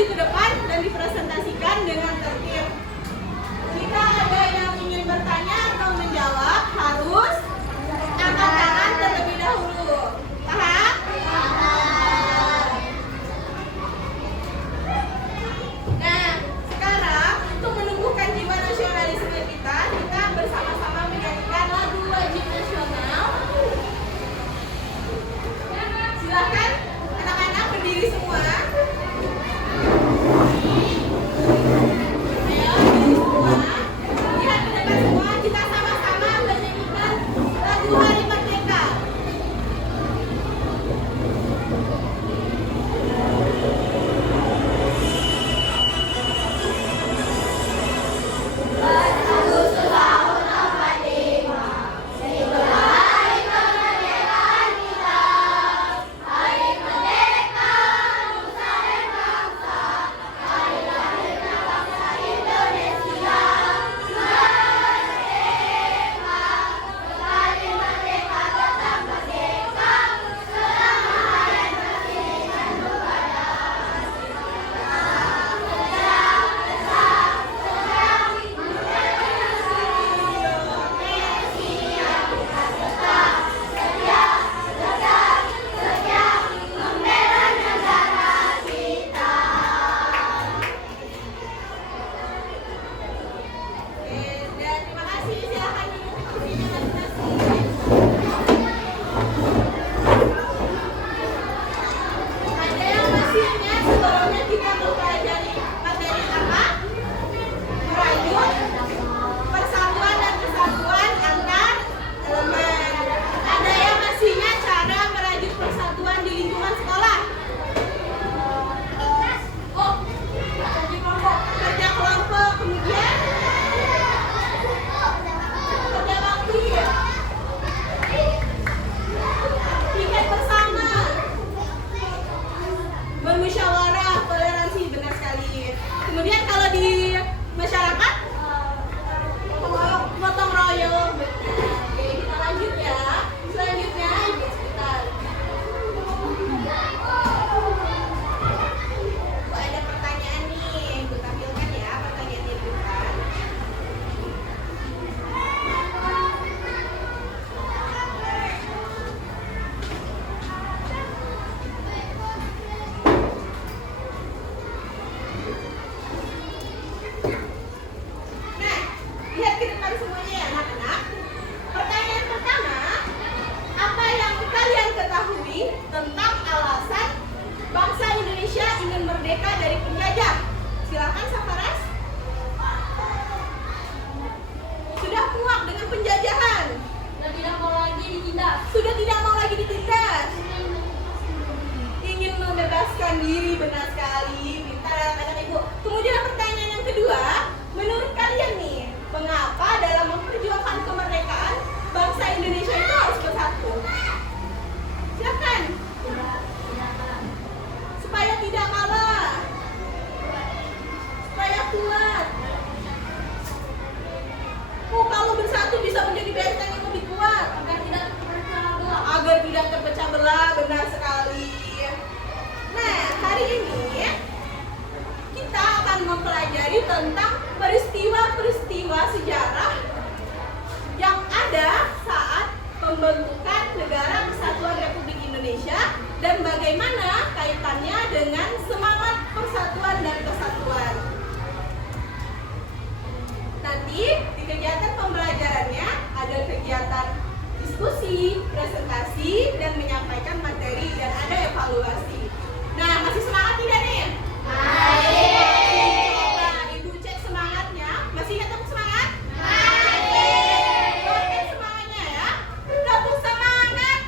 maju ke depan dan dipresentasikan dengan tertib. Jika ada yang ingin bertanya atau menjawab, harus angkat tangan terlebih dahulu. Paham? Nah, sekarang untuk menumbuhkan jiwa nasionalisme kita bersama-sama menyanyikan lagu wajib nasional. Silakan anak-anak berdiri semua. Lihat ke depan semua, kita sama-sama menyanyikan lagu Hari Merdeka. Tentang alasan bangsa Indonesia ingin merdeka dari penjajah. Silakan Safaras. Sudah muak dengan penjajahan. Sudah tidak mau lagi ditindas. Sudah tidak mau lagi ditindas. Ingin membebaskan diri, benar sekali. Pintar anak-anak ibu. Kemudian pertanyaan yang kedua, menurut kalian nih, mengapa dalam memperjuangkan kemerdekaan bangsa Indonesia itu harus bersatu? Silakan. Supaya tidak kalah, supaya kuat. Oh, kalau bersatu bisa menjadi benteng yang lebih kuat Agar tidak terpecah belah. agar tidak terpecah belah, benar sekali. Nah, hari ini kita akan mempelajari tentang peristiwa-peristiwa sejarah yang ada saat pembentukan Negara Kesatuan Republik Indonesia dan bagaimana kaitannya dengan semangat persatuan dan kesatuan. Nanti di kegiatan pembelajarannya ada kegiatan diskusi, presentasi, dan menyampaikan materi dan ada evaluasi. Nah, masih semangat tidak nih? Nah, Ibu cek semangatnya. Masih tetap semangat? Oke, semangatnya ya. Tetap semangat.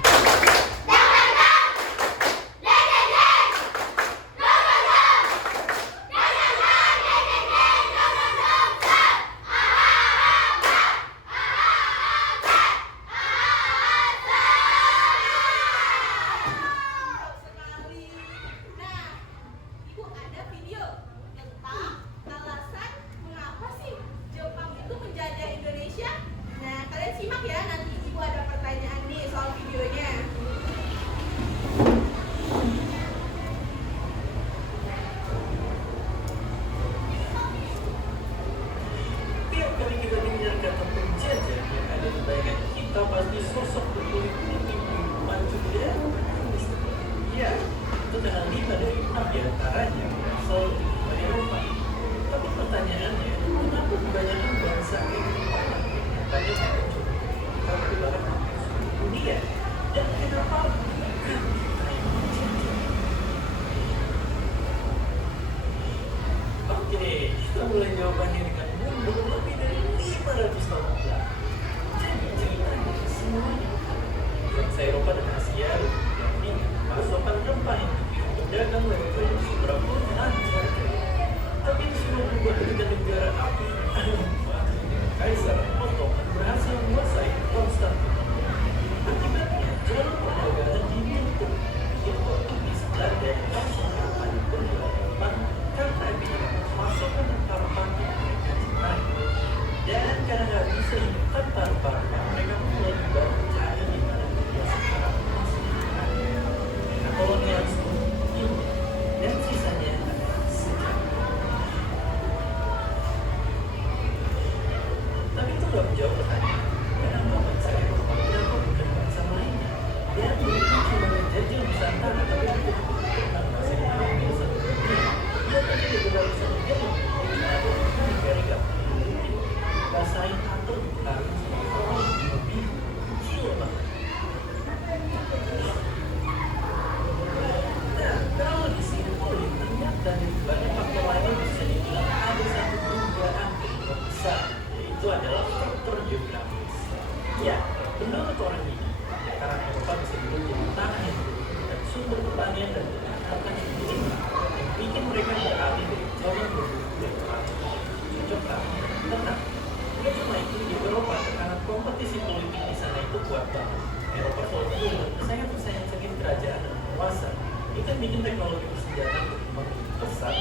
bikin teknologi persenjataan berkembang pesat.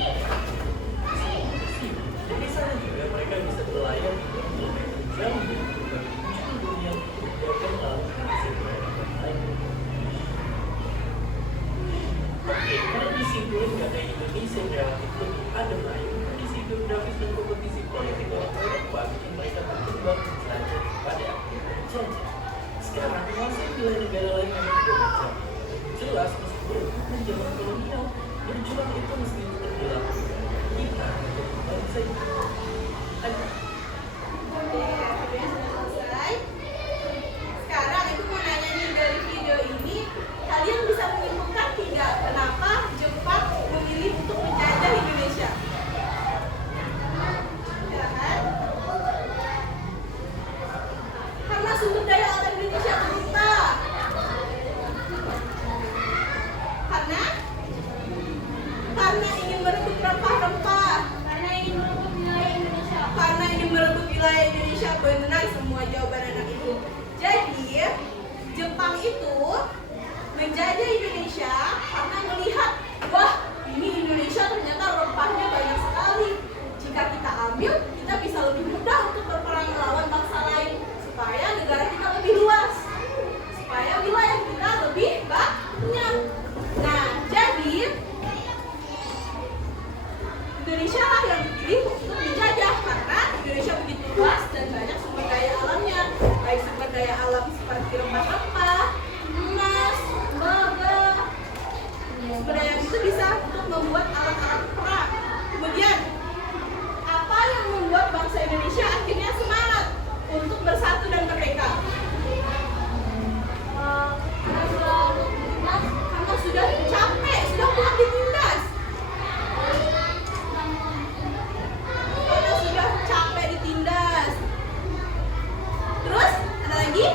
Jadi sana juga mereka bisa berlayar hingga kilometer jauh dari berbagai penjuru dunia untuk menjaga laut hasil perairan lain. Oke, kalau disimpulin nggak kayak Indonesia yang relatif lebih adem ayem, kondisi geografis dan kompetisi politik orang Eropa bikin mereka berkembang saja pada akhirnya menjajah. Sekarang masih wilayah negara lain yang tidak menjajah. Jelas meskipun zaman kolonial, berjuang itu mesti tetap dilakukan. Kita menjadi bangsa yang ada. Oke, videonya sudah selesai. Sekarang ibu mau nanya nih, dari video ini kalian bisa menyimpulkan tidak kenapa Jepang memilih untuk menjajah Indonesia? Silakan. Karena sumber daya alam Indonesia berlimpah. Karena ingin merebut rempah-rempah. Karena ingin merebut wilayah Indonesia. Karena ingin merebut wilayah Indonesia. Benar semua jawaban anak itu. Jadi Jepang itu menjajah Indonesia karena melihat, wah ini Indonesia ternyata rempahnya banyak sekali. Jika kita ambil, kita bisa lebih mudah untuk berperang melawan bangsa lain, supaya negara kita lebih luas, supaya wilayah kita lebih banyak. Nah, jadi Indonesia lah yang dipilih untuk dijajah karena Indonesia begitu luas dan banyak sumber daya alamnya, baik sumber daya alam seperti rempah-rempah, emas, tembaga. Sumber daya itu bisa untuk membuat alat-alat perang. Kemudian, apa yang membuat bangsa Indonesia akhirnya semangat untuk bersatu dan merdeka? Karena sudah capek, sudah muak ditindas. Karena sudah capek ditindas. Terus ada lagi?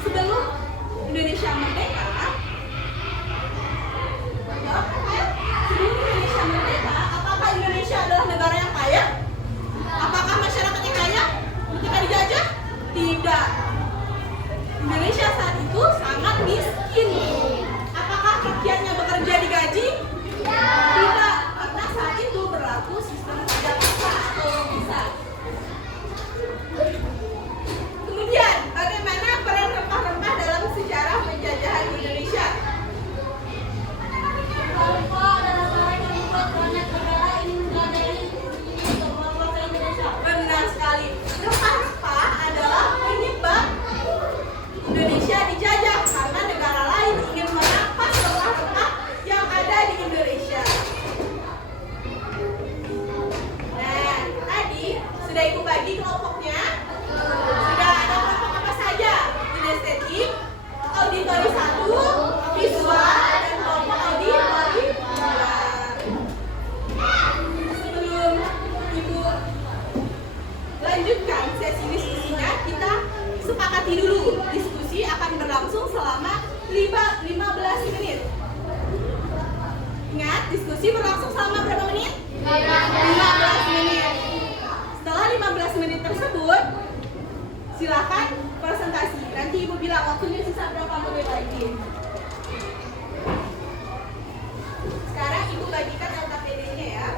Sebelum Indonesia merdeka, sebelum Indonesia merdeka, apakah Indonesia adalah negara yang kaya? Apakah masyarakatnya kaya ketika dijajah? Tidak. Indonesia saat itu sangat miskin. Apakah rakyatnya bekerja digaji? Tidak, karena saat itu berlaku sistem pajak atau bisa. Kemudian, bagaimana peran rempah-rempah dalam sejarah penjajahan Indonesia? Rempah adalah barang yang membuat banyak negara ingin menjajah bangsa Indonesia. Benar sekali. Rempah-rempah adalah penyebab Indonesia dijajah karena negara lain ingin merampas rempah-rempah yang ada di Indonesia. Nah, tadi sudah ibu bagi kelompoknya. Sudah ada kelompok apa saja? Kinestetik, auditori 1, visual, dan kelompok auditori 2. Sebelum ibu lanjutkan sesi diskusinya, kita sepakati dulu. Diskusi akan berlangsung selama 15 menit. Ingat, diskusi berlangsung selama berapa menit? 15 menit. Setelah 15 menit tersebut, silakan presentasi. Nanti ibu bilang waktunya sisa berapa menit lagi. Sekarang ibu bagikan LKPD-nya ya.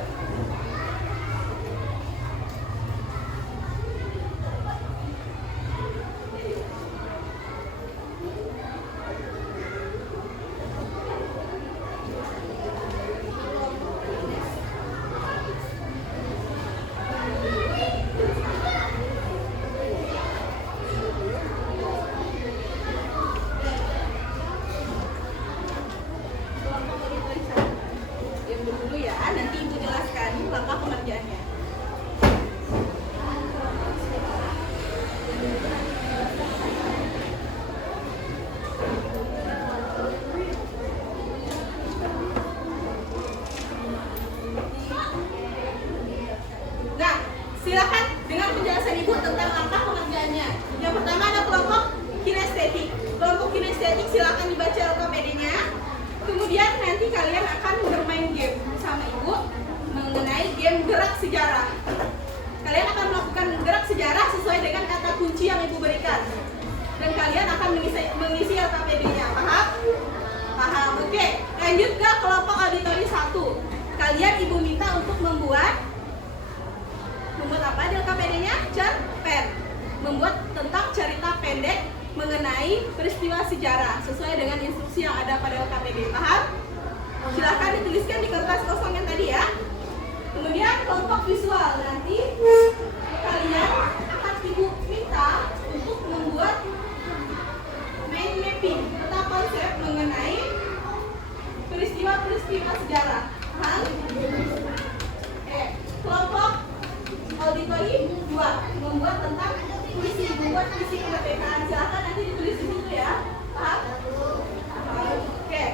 kalian akan mengisi LKPD-nya. Paham? Paham. Oke. Lanjut ke kelompok auditori 1. Kalian ibu minta untuk membuat apa di LKPD-nya? Cerpen. Membuat tentang cerita pendek mengenai peristiwa sejarah sesuai dengan instruksi yang ada pada LKPD. Paham? Silahkan dituliskan di kertas kosong yang tadi ya. Kemudian kelompok visual, nanti kalian akan ibu minta untuk membuat mind mapping peta konsep mengenai peristiwa-peristiwa sejarah. Paham? Kelompok auditori 2 membuat tentang membuat visi kemerdekaan. Silahkan nanti ditulis di situ ya. Paham? Oke.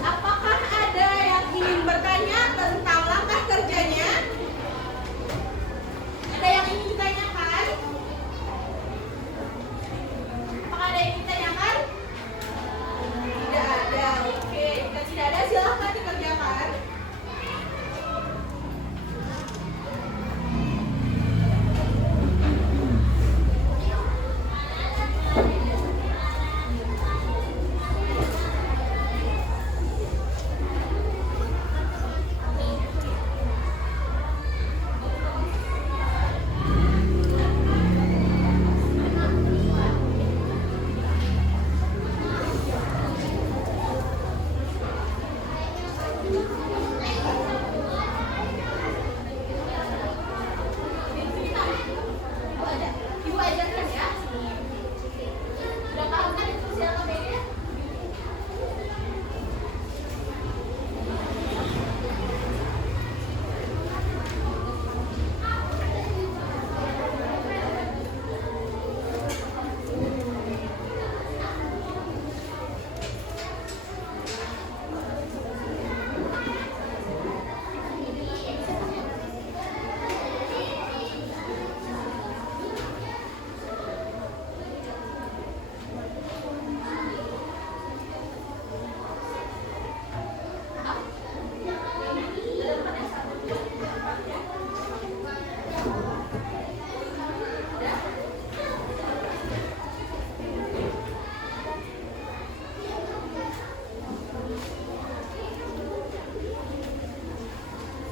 Apakah ada yang ingin bertanya tentang langkah kerjanya? Ada yang ingin ditanyakan? Apakah ada yang ditanyakan? Tidak ada. Oke, jika tidak ada silahkan dikerjakan. Ibu ajarkan ya. Sudah paham kan instruksi LKPD?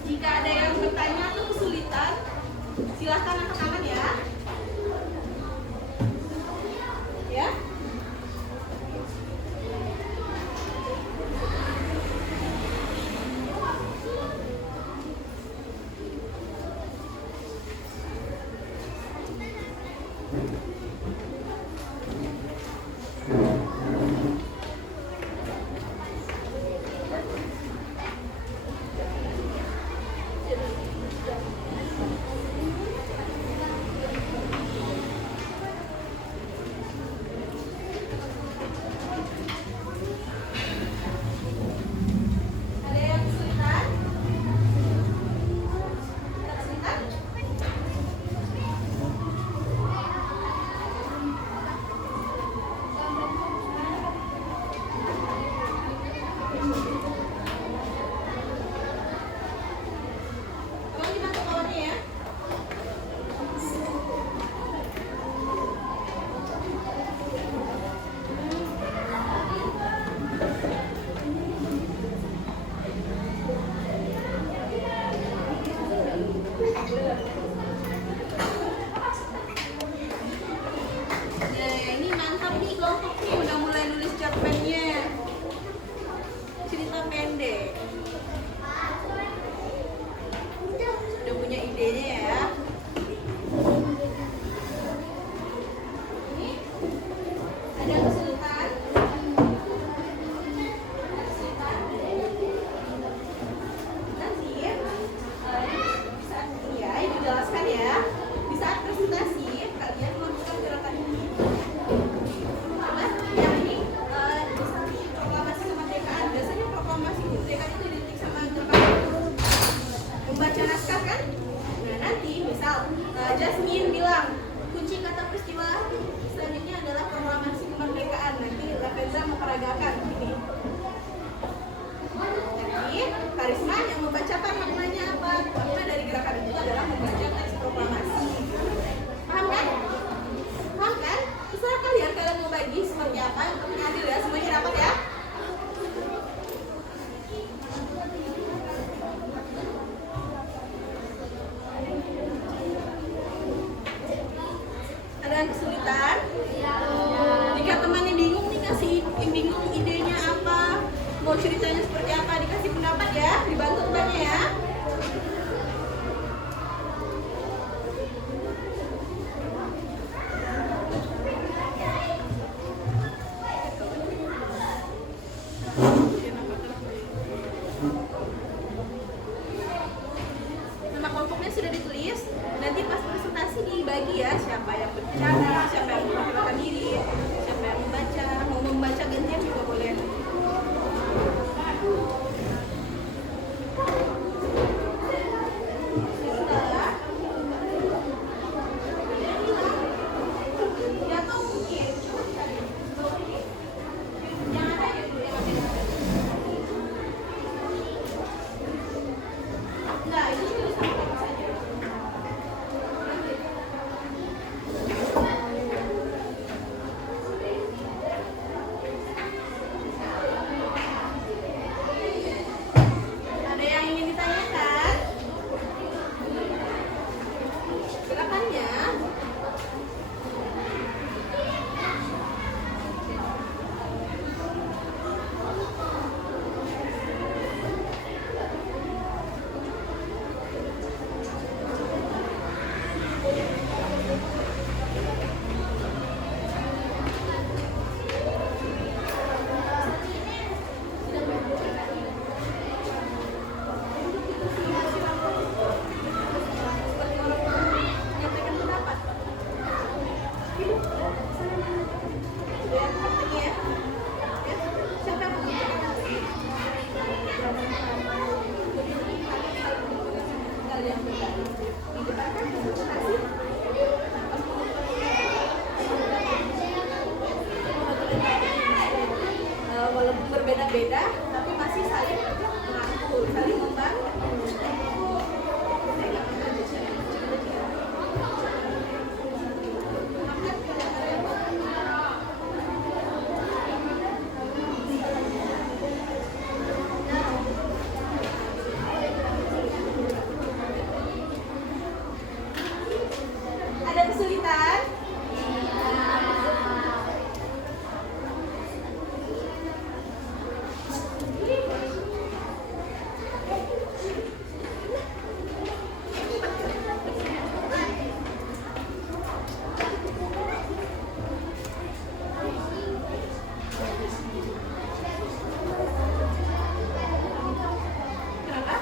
Jika ada yang bertanya atau kesulitan, silahkan angkat tangan ya. Ya. Ada yang kesulitan? Ada kesulitan? Tolong dibantu kawannya ya. Nah, ini mantap nih kelompok nih, udah mulai nulis cerpennya. Cerita pendek. Udah punya idenya ya. Ini ada kesulitan? Ada kesulitan? Nanti di saat ini ya, ibu jelaskan ya. Di saat presentasi kalian melakukan gerakan ini. Coba yang ini proklamasi kemerdekaan. Biasanya proklamasi kemerdekaan itu identik sama gerakan membaca naskah kan? Nah nanti misal Jasmine bilang kunci kata peristiwa selanjutnya adalah proklamasi kemerdekaan. Nanti Lavendra memperagakan ini. Nanti Karisma yang membacakan maknanya apa? Makna dari gerakan itu adalah membaca teks proklamasi. Paham kan? Paham kan? Terserah kalian. Udah ya, prakteknya ya. Ya, siapa yang mau praktek? Kalian buka. Di depan kan presentasi. Walaupun berbeda-beda, tapi masih saling merangkul, saling membantu. Ada kesulitan? Kenapa?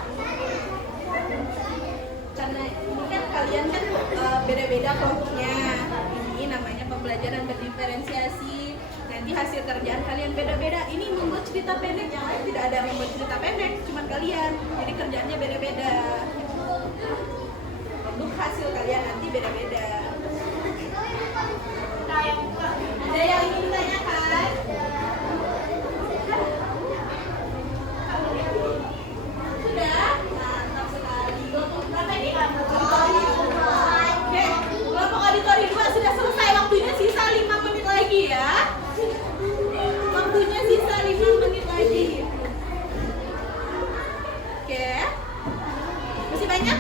Karena ini kan kalian kan beda-beda kelompoknya. Ini namanya pembelajaran berdiferensiasi. Nanti hasil kerjaan kalian beda-beda. Ini membuat cerita pendek, yang lain tidak ada membuat cerita pendek, cuman kalian. Jadi kerjaannya beda-beda. Untuk hasil kalian nanti beda-beda. Ada yang ingin ditanyakan? Sudah? Mantap sekali. Berapa ini? Oke, kelompok auditori 2 sudah selesai. Waktunya sisa 5 menit lagi ya. Waktunya sisa 5 menit lagi. Oke. Masih banyak?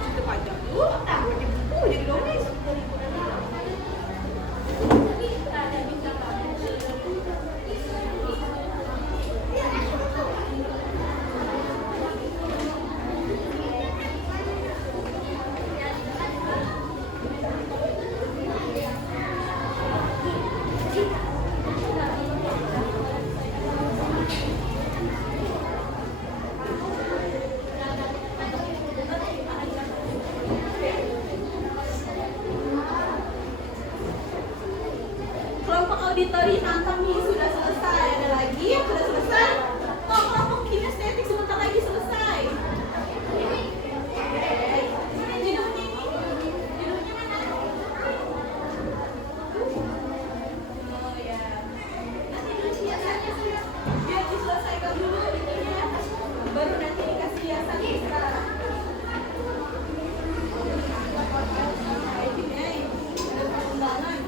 Cukup panjang dulu. Jadi dongeng. Kelompok auditori anatomi sudah selesai. Ada lagi yang sudah selesai? Oh, kelompok kinestetik sebentar lagi selesai. Ini judulnya ini. Judulnya mana? Oh ya. Nanti dulu hiasannya sudah biar diselesaikan dulu ininya. Baru nanti dikasih hiasan kita. Ada perkembangan.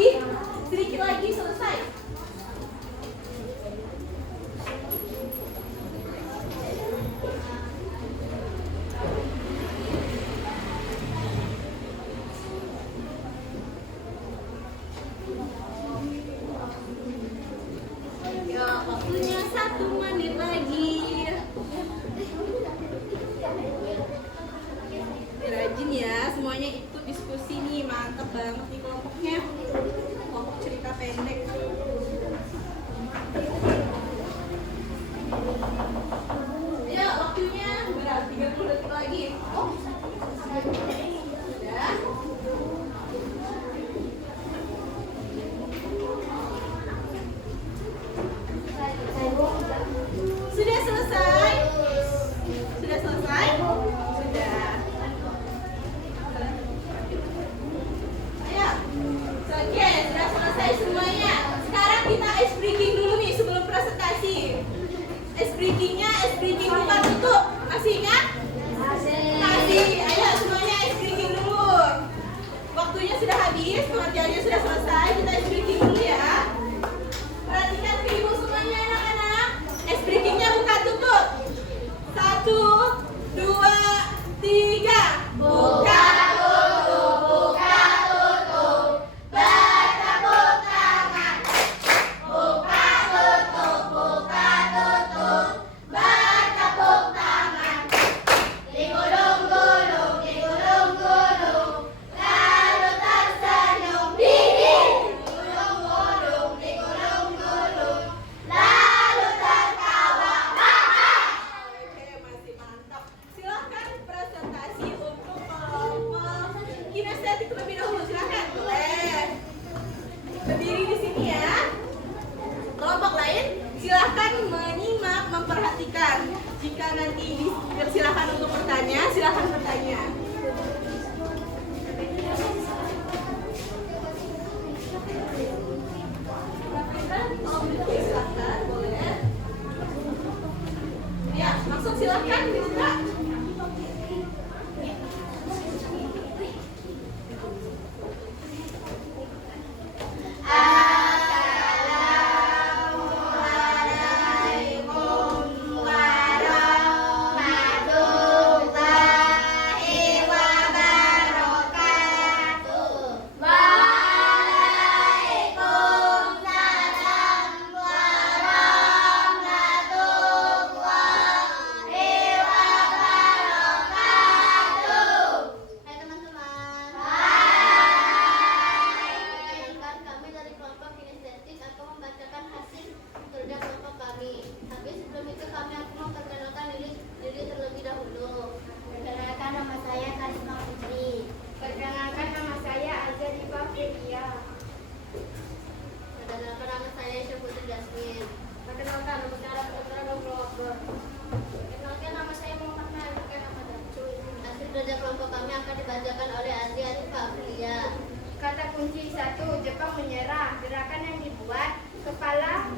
lebih, sedikit lagi selesai. Ya, waktunya 1 menit lagi. Rajin ya, semuanya ikut diskusi nih, mantep banget nih kelompoknya. Kelompok cerita pendek. Ya, waktunya berapa? 30 detik lagi. Oh, sudah. Sudah selesai? Sudah selesai? Sudah. Ayo. Oke, sudah selesai semuanya. Sekarang kita ice breaking dulu nih sebelum presentasi. Ice breaking lupa tutup. Masih ingat? Masih. Ayo semuanya ice breaking dulu. Waktunya sudah habis, pengerjaannya sudah selesai. Kita ice breaking dulu ya. Perhatikan ke ibu semuanya anak-anak. Ice breakingnya buka tutup. 1, 2, 3. Buka tutup, buka tutup. Bertepuk tangan. Buka tutup, buka tutup. Bertepuk tangan. Digulung-gulung, digulung-gulung. Lalu tersenyum dingin. Digulung-gulung, digulung-gulung. Lalu tertawa haha. Oke, masih mantap. Silakan presentasi untuk kelompok kinestetik terlebih dahulu. Silakan, boleh berdiri di sini ya. Kelompok lain silakan menyimak, memperhatikan. Jika nanti silakan untuk bertanya, silakan bertanya. Silakan, boleh. Ya, masuk silakan dibuka. Assalamualaikum warahmatullahi wabarakatuh. Waalaikumsalam warahmatullahi wabarakatuh. Hai teman-teman. Perkenalkan, kami dari kelompok kinestetik akan membacakan hasil kerja kelompok kami. Tapi sebelum itu kami akan memperkenalkan diri terlebih dahulu. Perkenalkan, nama saya Karisma Putri. Perkenalkan, nama saya Azza Diva Fedia. Perkenalkan, nama saya Syafutri Jasmin. Perkenalkan, nama saya Putra Nurul Akbar. Perkenalkan, nama saya Muhammad Naifkan Ahmad Abdul. Hasil kerja kelompok kami akan dibacakan oleh Andi Arif Fabria. Kata kunci 1, Jepang menyerah. Gerakan yang dibuat, kepala,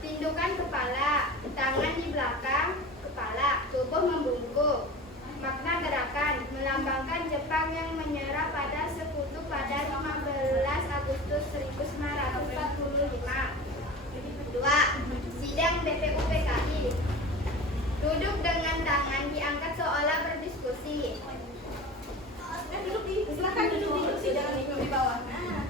tindukan kepala, tangan di belakang kepala, tubuh membungkuk. Makna gerakan, melambangkan Jepang yang menyerah pada sekutu pada 15 Agustus 1945. 2. Sidang BPUPKI. Duduk dengan tangan diangkat seolah berdiskusi. Silakan duduk di kursi, jangan di bawah. Nah.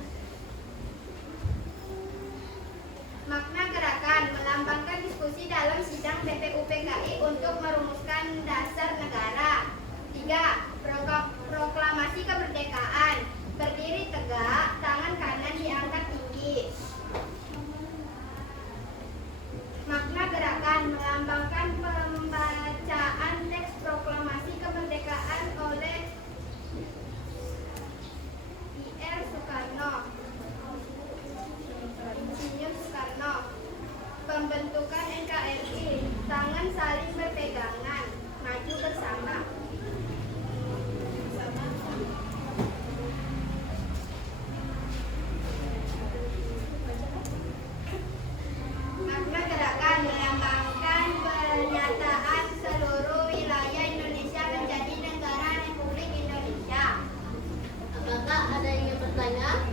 Makna gerakan, melambangkan diskusi dalam sidang BPUPKI untuk merumuskan dasar negara. 3. Proklamasi kemerdekaan. Berdiri tegak, tangan kanan diangkat tinggi. Makna gerakan, melambangkan pembacaan teks proklamasi kemerdekaan oleh I.R. Soekarno. Insinyur Soekarno. Pembentukan NKRI, tangan saling berpegangan, maju bersama. bertanya?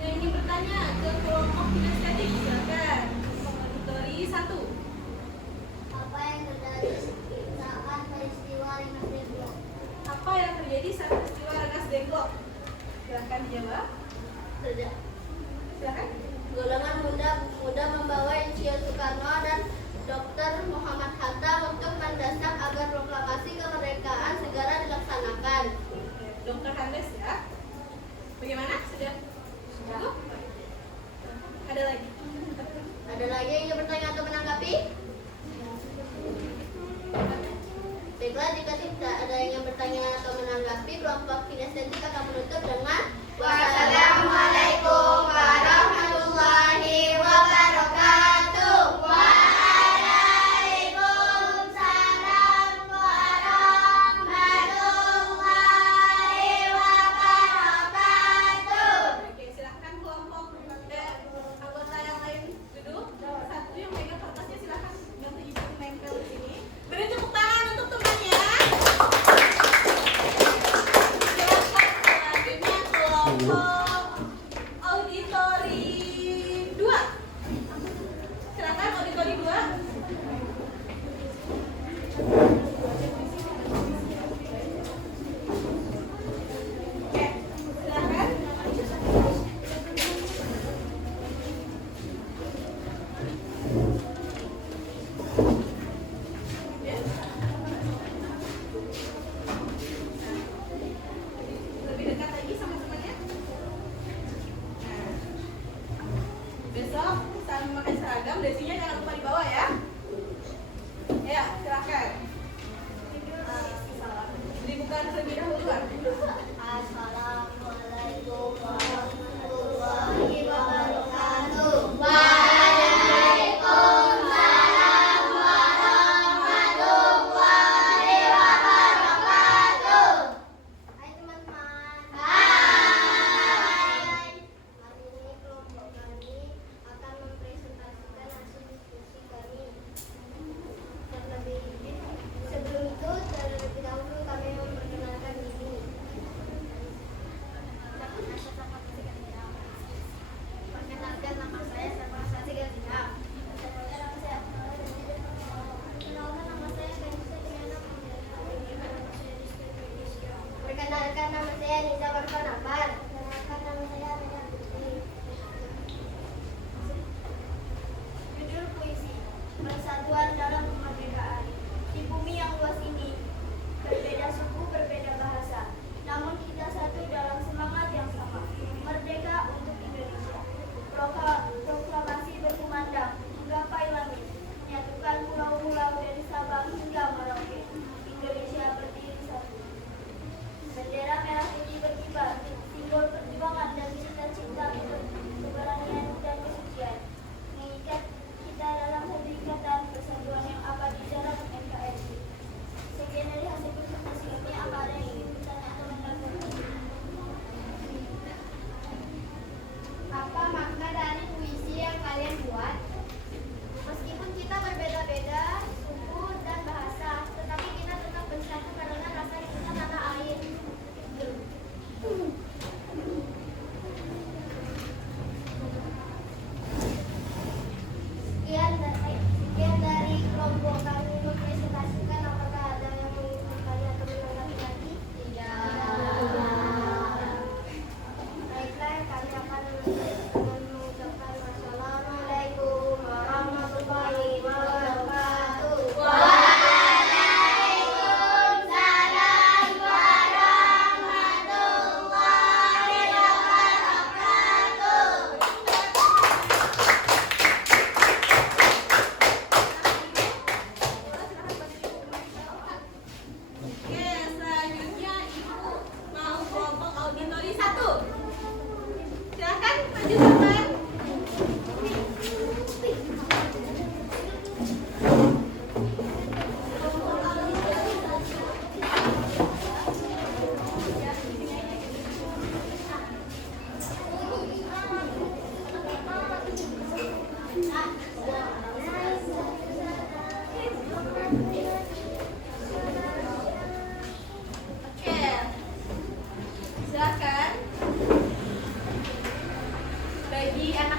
Yang ingin bertanya ke kelompok kinestetik, silakan. Auditori 1. Apa yang terjadi saat peristiwa Rengas Dengklok? Apa yang terjadi saat peristiwa Rengas Dengklok? Silakan dijawab. Silakan. Golongan muda membawa Insinyur Soekarno dan Dr. Muhammad Hatta untuk mendesak agar proklamasi kemerdekaan segera dilaksanakan. Dokter Handes ya. Bagaimana? Sudah? Cukup? Ada lagi? Ada lagi yang ingin bertanya atau menanggapi? Baiklah, jika tidak ada yang ingin bertanya atau menanggapi, kelompok kinestetik akan menutup dengan wassalamualaikum warahmatullahi wabarakatuh. Waalaikumsalam warahmatullahi wabarakatuh. Oke, silahkan kelompok dan anggota yang lain duduk. Satu yang pegang kertasnya silahkan bantu ibu nempel di sini. Beri tepuk tangan untuk temannya. Silahkan selanjutnya kelompok auditori 2. Silahkan auditori 2. Oke, silahkan. Ya. Lebih dekat lagi sama temannya.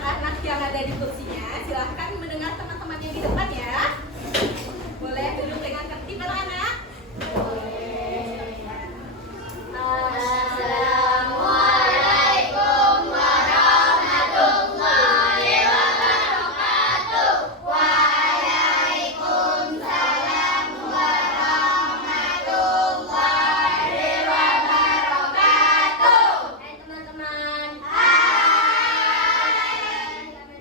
anak-anak yang ada di kursinya, silahkan mendengar teman-temannya di depan ya. Boleh duduk dengan tertib anak-anak? Assalamualaikum warahmatullahi wabarakatuh. Waalaikumsalam warahmatullahi wabarakatuh. Hai teman-teman. Hai. Kami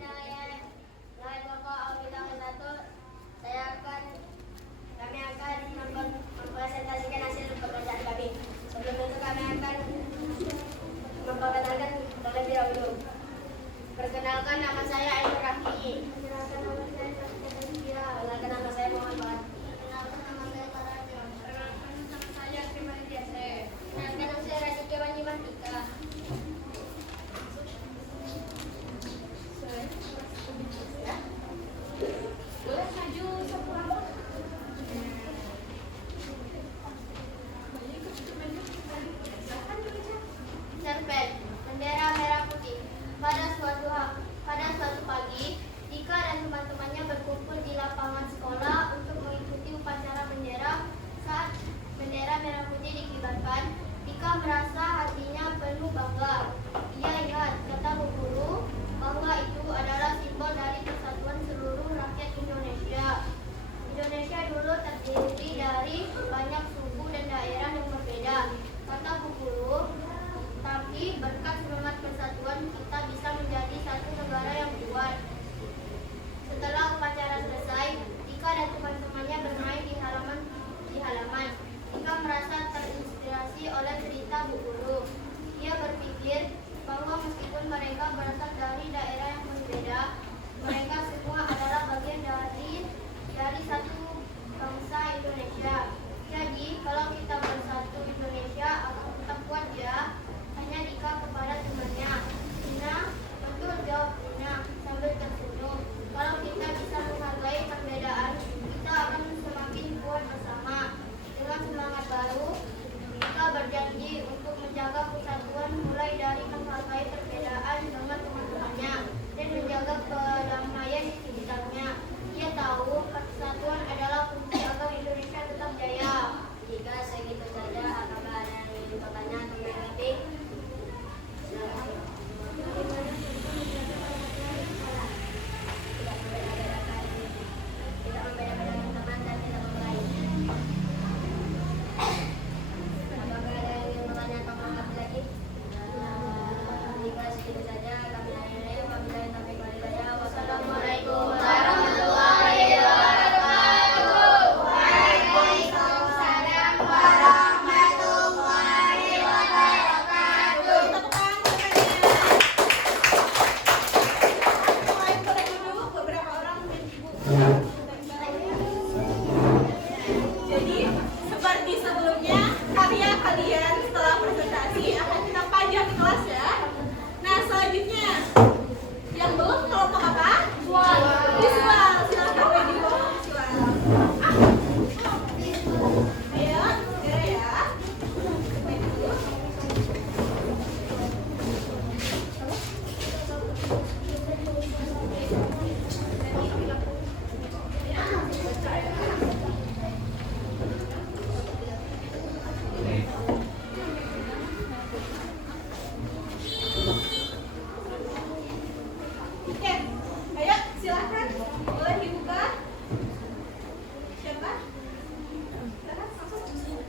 dari pokok Alkitab 1. Kami akan mempresentasikan hasil pekerjaan kami. Sebelum itu kami akan memperkenalkan terlebih dahulu. Perkenalkan, nama saya Ainur Rahmi. Perkenalkan, nama saya Sofia. Perkenalkan, nama saya Muhammad Barat. Perkenalkan, nama saya Parajon. Perkenalkan, nama saya Primadi Yase. Perkenalkan, nama saya Raditya Wanjiman Tika. Boleh maju satu langkah? Cerpen, bendera merah putih. Pada suatu pagi, Tika dan teman-temannya berkumpul di lapangan sekolah untuk mengikuti upacara bendera. Saat bendera merah putih dikibarkan, Tika merasa hatinya penuh bangga. Ia ingat kata Bu Guru bahwa itu adalah simbol dari persatuan seluruh rakyat Indonesia. Indonesia dulu terdiri dari banyak suku dan daerah yang berbeda, kata Bu Guru. Tapi berkat semangat persatuan kita bisa menjadi satu negara yang kuat. Setelah upacara selesai, Tika dan teman-temannya bermain di halaman. Tika merasa terinspirasi oleh cerita Bu Guru. Ia berpikir bahwa meskipun mereka berasal dari daerah yang berbeda, mereka semua adalah bagian dari satu bangsa Indonesia. Jadi, kalau kita bersatu Indonesia akan tetap kuat ya. Tanya Dika kepada temannya. Tina, betul, jawab Tina sambil tersenyum. Kalau kita bisa menghargai perbedaan, kita akan semakin kuat bersama. Dengan semangat baru, Dika berjanji untuk menjaga persatuan mulai dari menghargai perbedaan dengan teman-temannya dan menjaga kedamaian di sekitarnya. Ia tahu persatuan adalah kunci agar Indonesia tetap jaya. Jika segitu saja, apakah ada yang ingin bertanya atau mengerti? Tidak membedakan teman dan tidak memulai. Apakah ada yang ingin bertanya atau mengerti lagi? Jika segitu saja, kami akhiri. Wabillahi taufiq wal hidayah. Wassalamualaikum warahmatullahi wabarakatuh. Waalaikumsalam warahmatullahi wabarakatuh. Mulai boleh duduk, beberapa orang dan ibu. Jadi, seperti sebelumnya, karya kalian setelah presentasi akan kita pajang di kelas ya. Nah, selanjutnya, yang belum kelompok apa? Visual. Silakan bagi kelompok visual. Ayo, segera ya. Baik dulu. Oke, ayo silakan. Boleh dibuka. Siapa? Silakan langsung.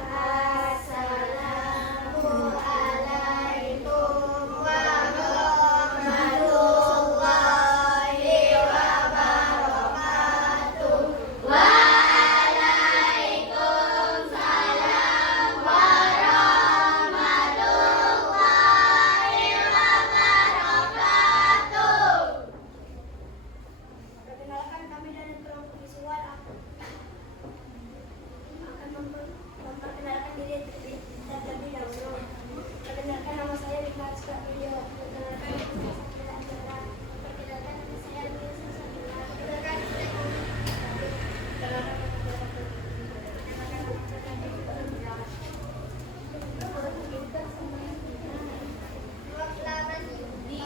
Assalamualaikum warahmatullahi wabarakatuh. Waalaikumsalam warahmatullahi wabarakatuh. Perkenalkan, kami dari kelompok visual akan memperkenalkan diri terlebih dahulu. Perkenalkan, nama saya Rifat Sukavidyo. Perkenalkan, nama saya Angela. Perkenalkan, nama saya Luisa Sabila. Perkenalkan, Di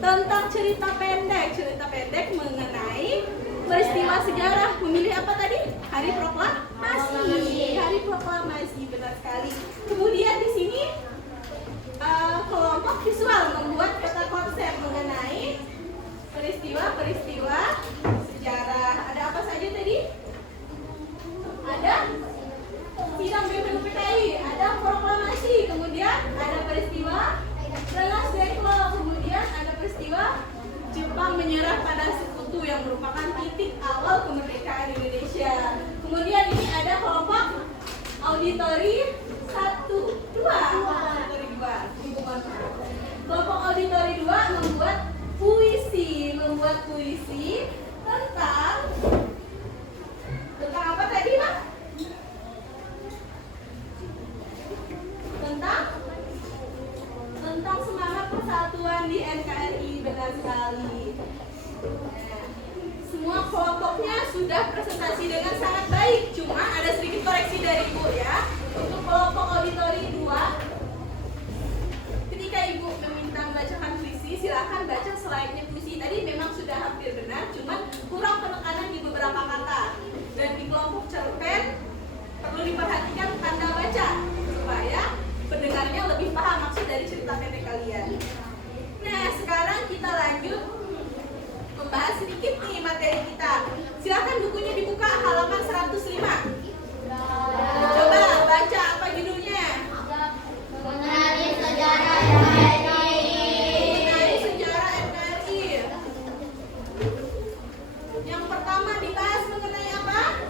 tentang cerita pendek mengenai peristiwa sejarah. Memilih apa tadi? Hari Proklamasi, benar sekali. Kemudian di sini kelompok visual membuat peta konsep mengenai peristiwa sejarah. Ada apa saja tadi? Ada sidang BPUPKI, ada proklamasi, kemudian ada peristiwa Relas Deklo, kemudian ada peristiwa Jepang menyerah pada Sekutu yang merupakan titik awal kemerdekaan Indonesia. Kemudian ini ada kelompok auditori 1, 2. Kelompok auditori 2 membuat puisi tentang apa tadi, Pak? Tentang semangat persatuan di NKRI, benar sekali. Nah, semua kelompoknya sudah presentasi dengan sangat baik. Cuma ada sedikit koreksi dari Ibu ya. Untuk kelompok auditori 2, ketika Ibu meminta membacakan puisi, silakan baca selayaknya puisi. Tadi memang sudah hampir benar, cuma kurang penekanan di beberapa kata. Dan di kelompok cerpen perlu diperhatikan tanda baca supaya pendengarnya lebih paham maksud dari cerita pendek kalian. Nah, sekarang kita lanjut membahas sedikit nih materi kita. Silakan bukunya dibuka halaman 105. Coba baca apa judulnya? Mengenai sejarah NKRI. Mengenai sejarah NKRI. Yang pertama dibahas mengenai apa?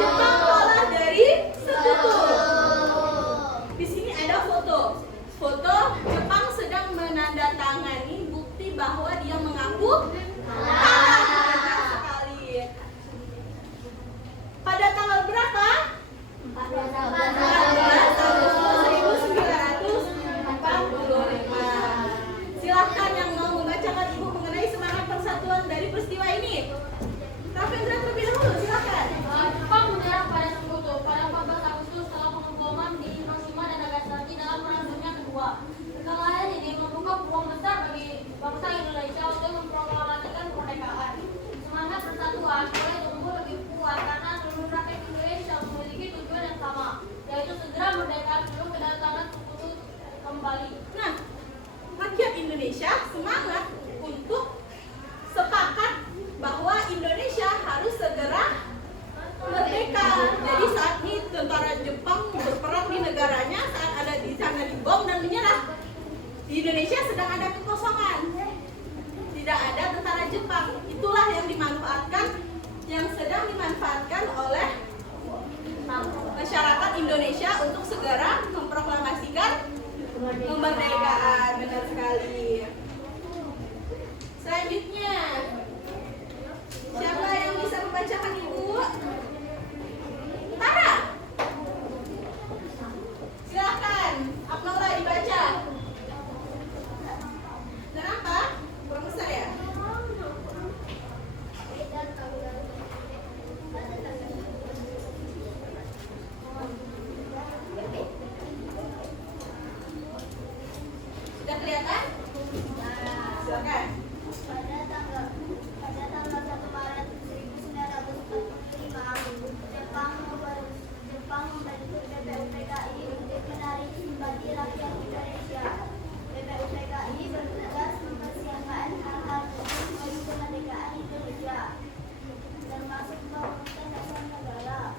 Jepang kalah dari Sekutu. Di sini ada foto Jepang sedang menandatangani bukti bahwa dia mengaku kalah. Benar sekali. Pada tanggal berapa? 14 Agustus 1945. Silahkan yang mau membacakan Ibu mengenai semangat persatuan dari peristiwa ini. Ravendra terlebih dahulu, silahkan. Jepang menyerah pada Sekutu pada 14 Agustus setelah pengeboman di Hiroshima dan Nagasaki dalam Perang Dunia Kedua. Kekalahan ini membuka peluang besar bagi bangsa Indonesia untuk memproklamasikan kemerdekaan. Semangat persatuan mulai tumbuh lebih kuat karena seluruh rakyat Indonesia memiliki tujuan yang sama, yaitu segera merdeka sebelum kedatangan Sekutu kembali. Nah, rakyat Indonesia semangat untuk sepakat bahwa Indonesia harus segera merdeka. Jadi saat ini tentara Jepang berperang di negaranya, saat ada di sana dibom dan menyerah. Di Indonesia sedang ada kekosongan, tidak ada tentara Jepang. Itulah yang sedang dimanfaatkan oleh masyarakat Indonesia untuk segera memproklamasikan kemerdekaan. Benar sekali. Selanjutnya, siapa yang bisa membacakan Ibu? Tara, silakan. Abnola dibaca. Kenapa? Kurang besar ya? Sudah kelihatan? Silakan. Pada tanggal 1 Maret 1945, Jepang membentuk BPUPKI untuk menarik simpati rakyat Indonesia. BPUPKI bertugas mempersiapkan hal-hal penting bagi kemerdekaan Indonesia, termasuk pembentukan dasar negara.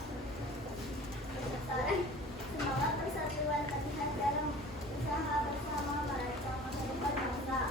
Semangat persatuan terlihat dalam usaha bersama merancang masa depan bangsa.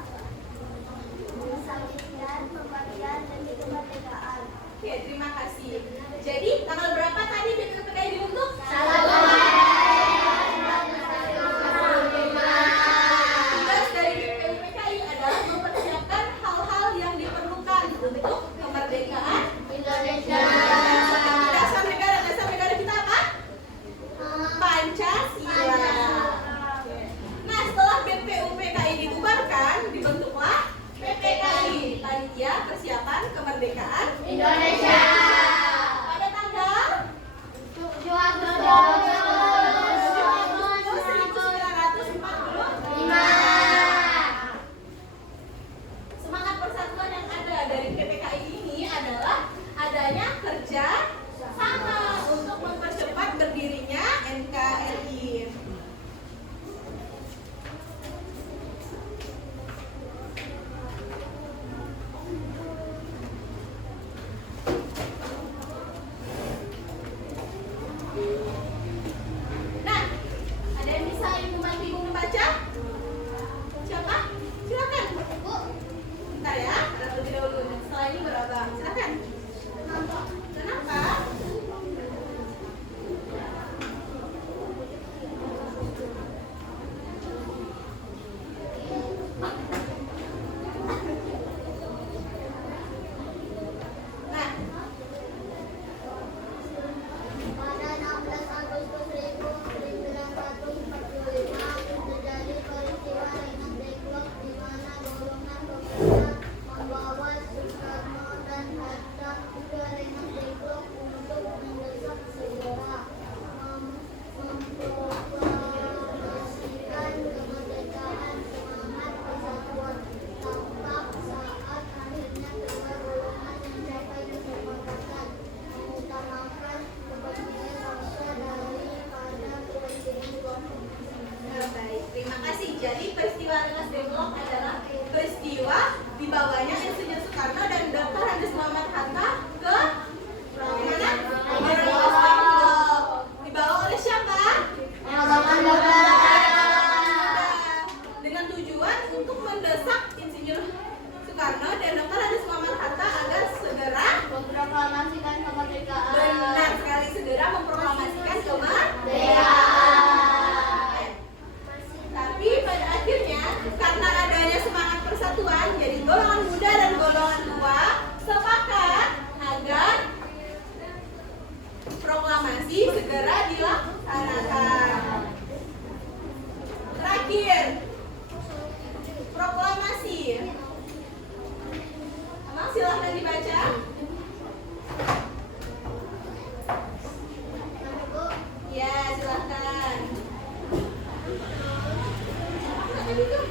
Ayo tuh.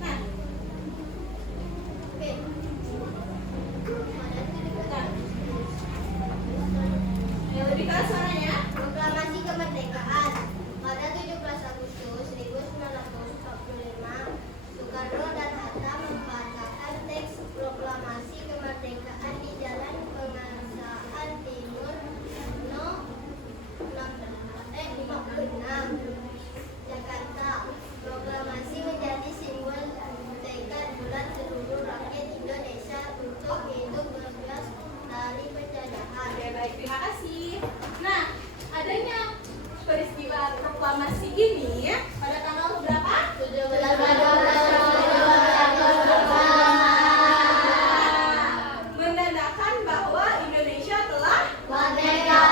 Nah, Oke. yang lebih keras suaranya. Proklamasi Kemerdekaan. Pada 17 Agustus 1945, Soekarno dan Hatta membacakan teks proklamasi kemerdekaan di Jalan Pengasaan Timur No. 56, Jakarta. Proklamasi menjadi simbol tekad bulat seluruh rakyat Indonesia untuk hidup bebas dari penjajahan. Oke, baik, terima kasih. Nah, adanya peristiwa proklamasi ini pada tanggal berapa? 17 Menandakan bahwa Indonesia telah Merdeka.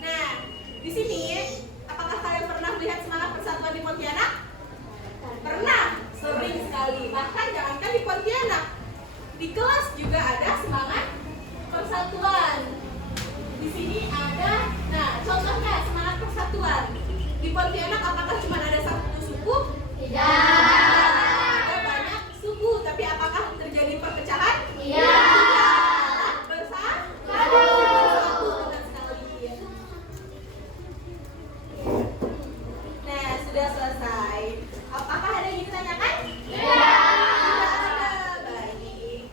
Nah, di sini apakah kalian pernah melihat semangat persatuan di Pontianak? Pernah, sering sekali. Bahkan jangankan di Pontianak, di kelas juga ada semangat persatuan. Di sini ada, nah contohnya semangat persatuan. Di Pontianak apakah cuma ada satu suku? Tidak. Ada banyak suku, tapi apakah terjadi perpecahan? Iya. Bersatu, benar sekali. Nah, sudah selesai. Apakah ada yang ditanyakan? Iya. Tidak ada. Baik.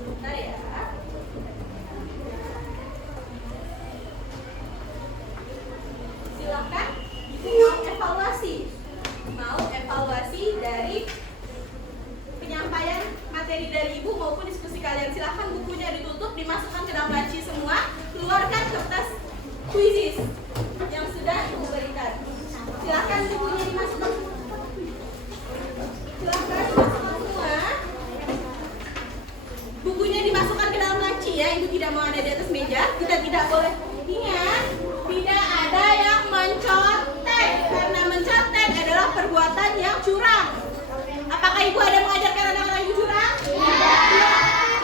Bentar ya. Silakan mau evaluasi dari penyampaian materi dari ibu maupun diskusi kalian. Silakan bukunya ditutup, dimasukkan ke dalam laci semua, keluarkan kertas kuisis yang sudah ibu berikan. Silakan bukunya dimasukkan. Silakan dimasukkan semua. Bukunya dimasukkan ke dalam laci ya, ibu tidak mau ada di atas meja. Kita tidak boleh, ingat, tidak ada yang mencontek, karena mencontek adalah perbuatan yang curang. Apakah ibu ada mengajarkan anak-anak ibu curang? Tidak.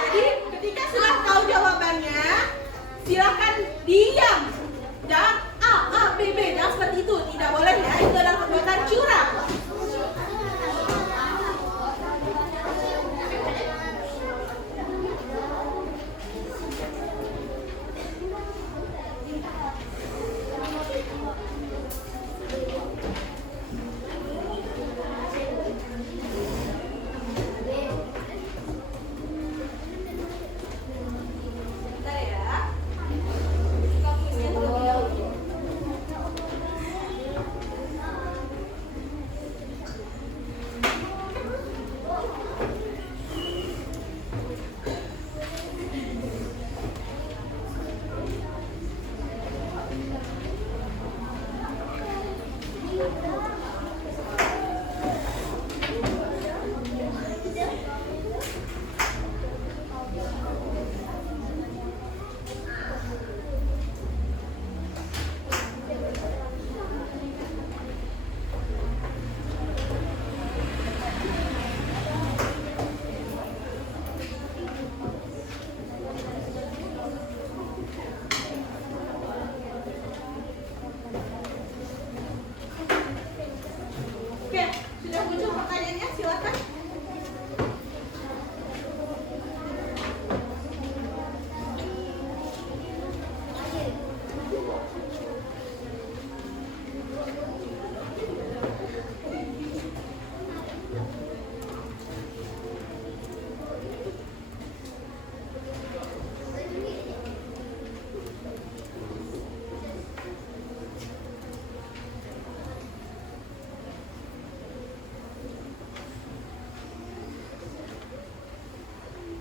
Jadi ketika sudah tahu jawabannya, silakan diam. Jangan A, B, jangan seperti itu. Tidak boleh ya, itu adalah perbuatan curang. Bentar ya. Buka kuisnya terlebih dahulu. Oke, sudah muncul pertanyaannya, silakan.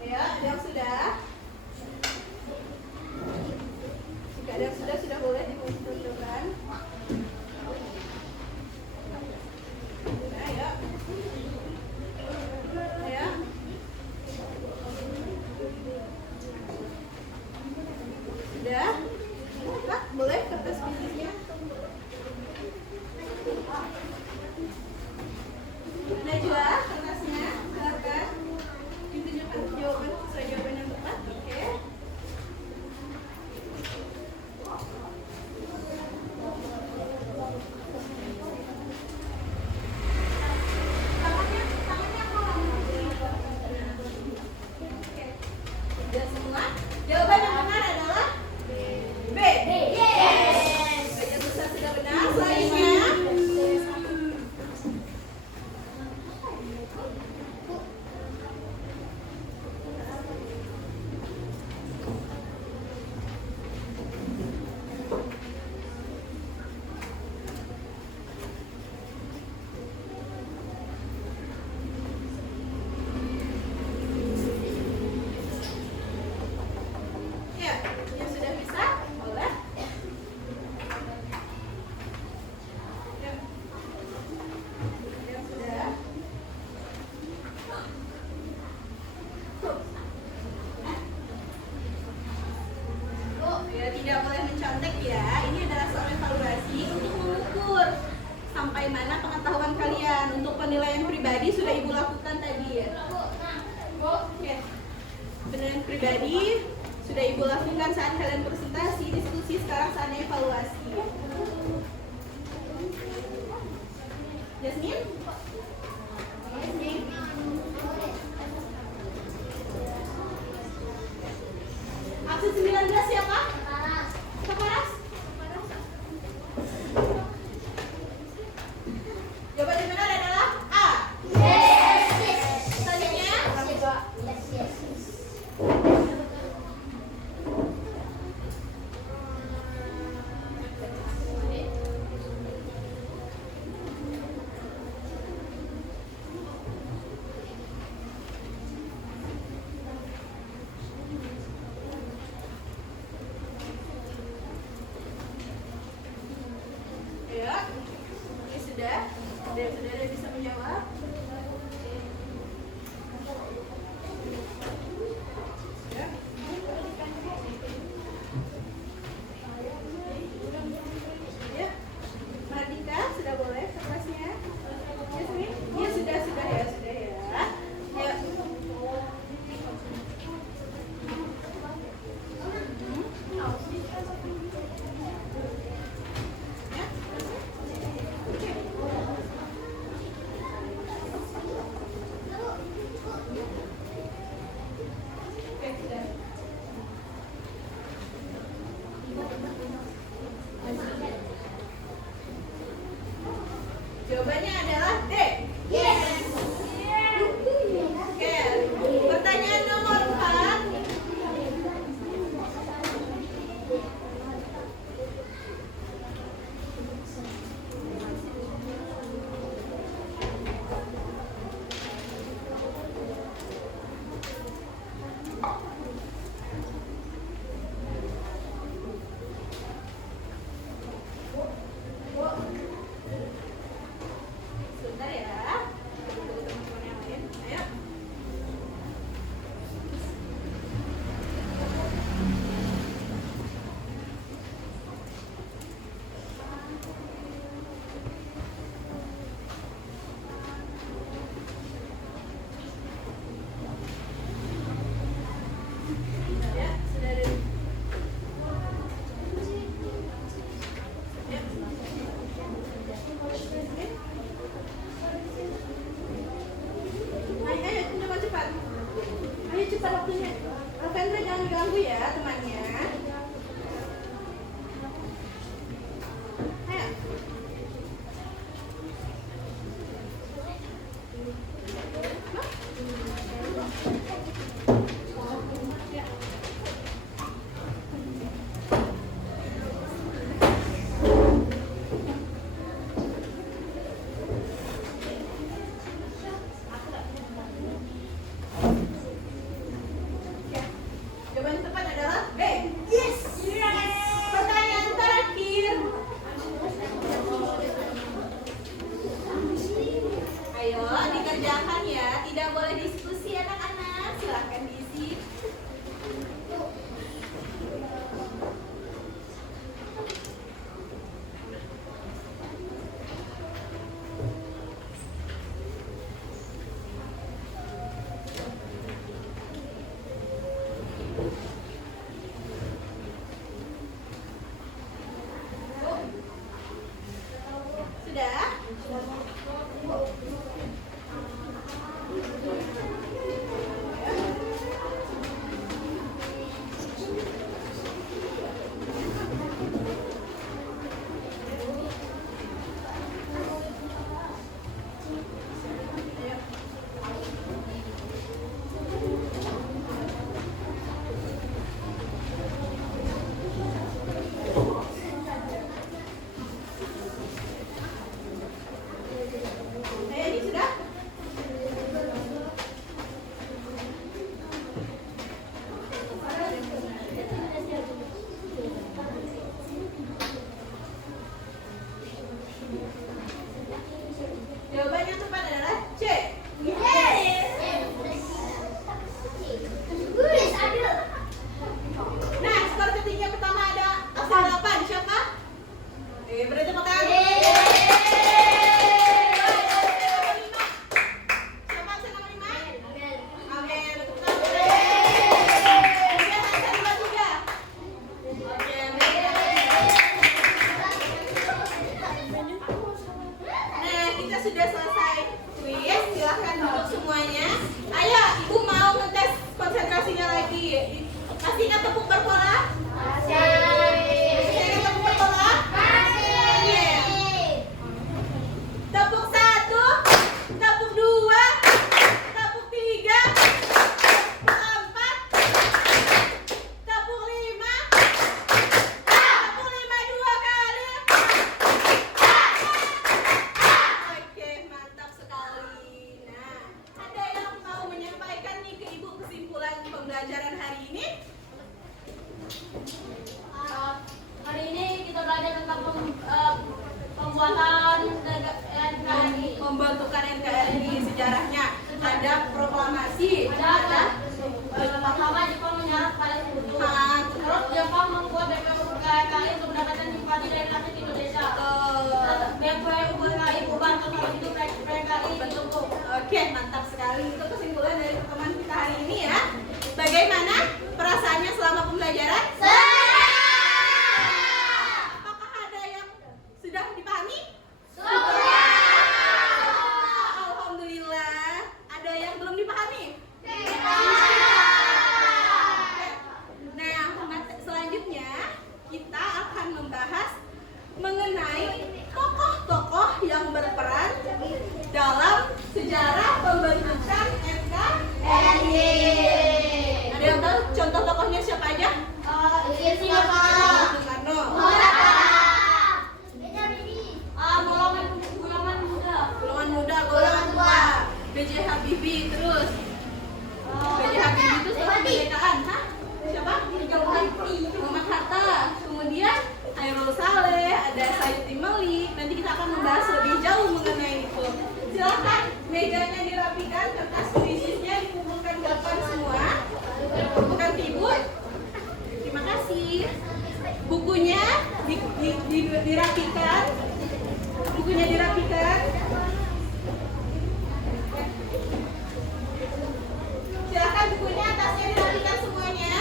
Ya, ada yang sudah? Jika ada yang sudah boleh dimunculkan. Nah, ya. Ya. Sudah? Buka? tidak boleh mencontek ya. Ini adalah soal evaluasi untuk mengukur sampai mana pengetahuan kalian. Untuk penilaian pribadi sudah Ibu lakukan tadi ya. Oke. Penilaian pribadi sudah Ibu lakukan saat kalian presentasi, diskusi. Sekarang saatnya evaluasi. Jasmine? Absen 19 siapa? Kak Paras? Jawaban yang benar adalah A. Selanjutnya? Ya, ini sudah. Saudara bisa menjawab. Ya. Ya. Mardika, sudah boleh kertasnya? Yasmin? Ya sudah ya. Ya. Oke, sudah. Jawabannya adalah D. Oke, pertanyaan nomor 4. ada proklamasi. Ada pertama Jepang menyerah kepada sekutu. Terus Jepang membuat BPU berkali-kali untuk mendapatkan simpati dari rakyat Indonesia. BPU berkali membantu kalau itu PKI bentuk. Oke, mantap sekali. Itu kesimpulan dari pertemuan kita hari ini ya. Bagaimana perasaannya selama pembelajaran? Apakah ada yang sudah dipahami? Alhamdulillah. Ada yang belum dipahami? Nah, selanjutnya kita akan membahas mengenai tokoh-tokoh yang berperan dalam sejarah pembentukan NKRI. Ada yang tahu contoh tokohnya siapa aja? Soekarno. Golongan muda, golongan tua. B.J. Habibie, terus B.J. Habibie itu setelah kemerdekaan. Hah? Siapa? Muhammad Hatta. Kemudian Hairul Saleh, ada Said Timeli. Nanti kita akan membahas lebih jauh mengenai itu. Silakan mejanya dirapikan, kertas puisinya dikumpulkan ke depan semua. Bukan ibu. Terima kasih. Bukunya dirapikan. Bukunya dirapikan. Silakan bukunya, tasnya dirapikan semuanya.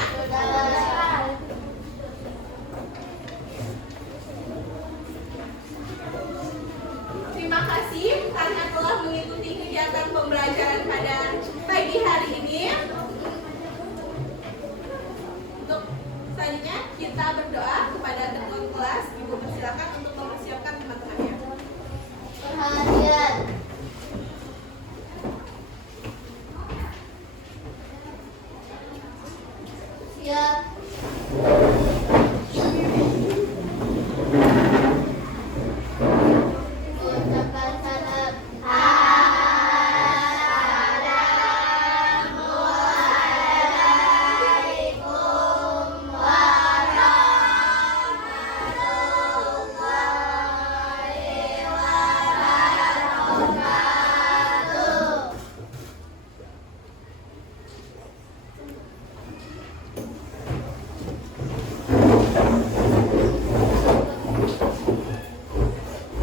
Terima kasih karena telah mengikuti kegiatan pembelajaran pada pagi hari ini. Untuk selanjutnya kita berdoa kepada ketua kelas. Ibu persilakan untuk mempersiapkan teman-temannya. Perhatian. Siap. Ucapkan salam. Assalamualaikum warahmatullahi wabarakatuh.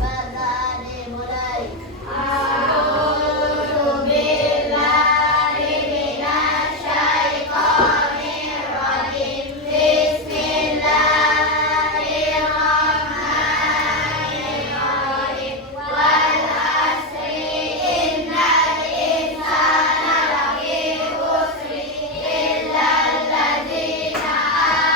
Bacaan dimulai. A'udzu billahi minasyaitonir rajim. Bismillahirrahmanirrahim. Wal asri innal insana lafi khusri illal ladzina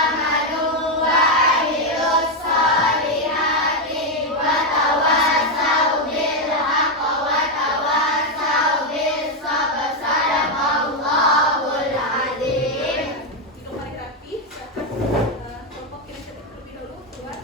amanu wa amilus solihati wa tawasaw bil haqqi wa tawasaw bis sabr. Sadaqallahul azim. Duduk balik rapi. Silakan kelompok yang terlebih dahulu keluar.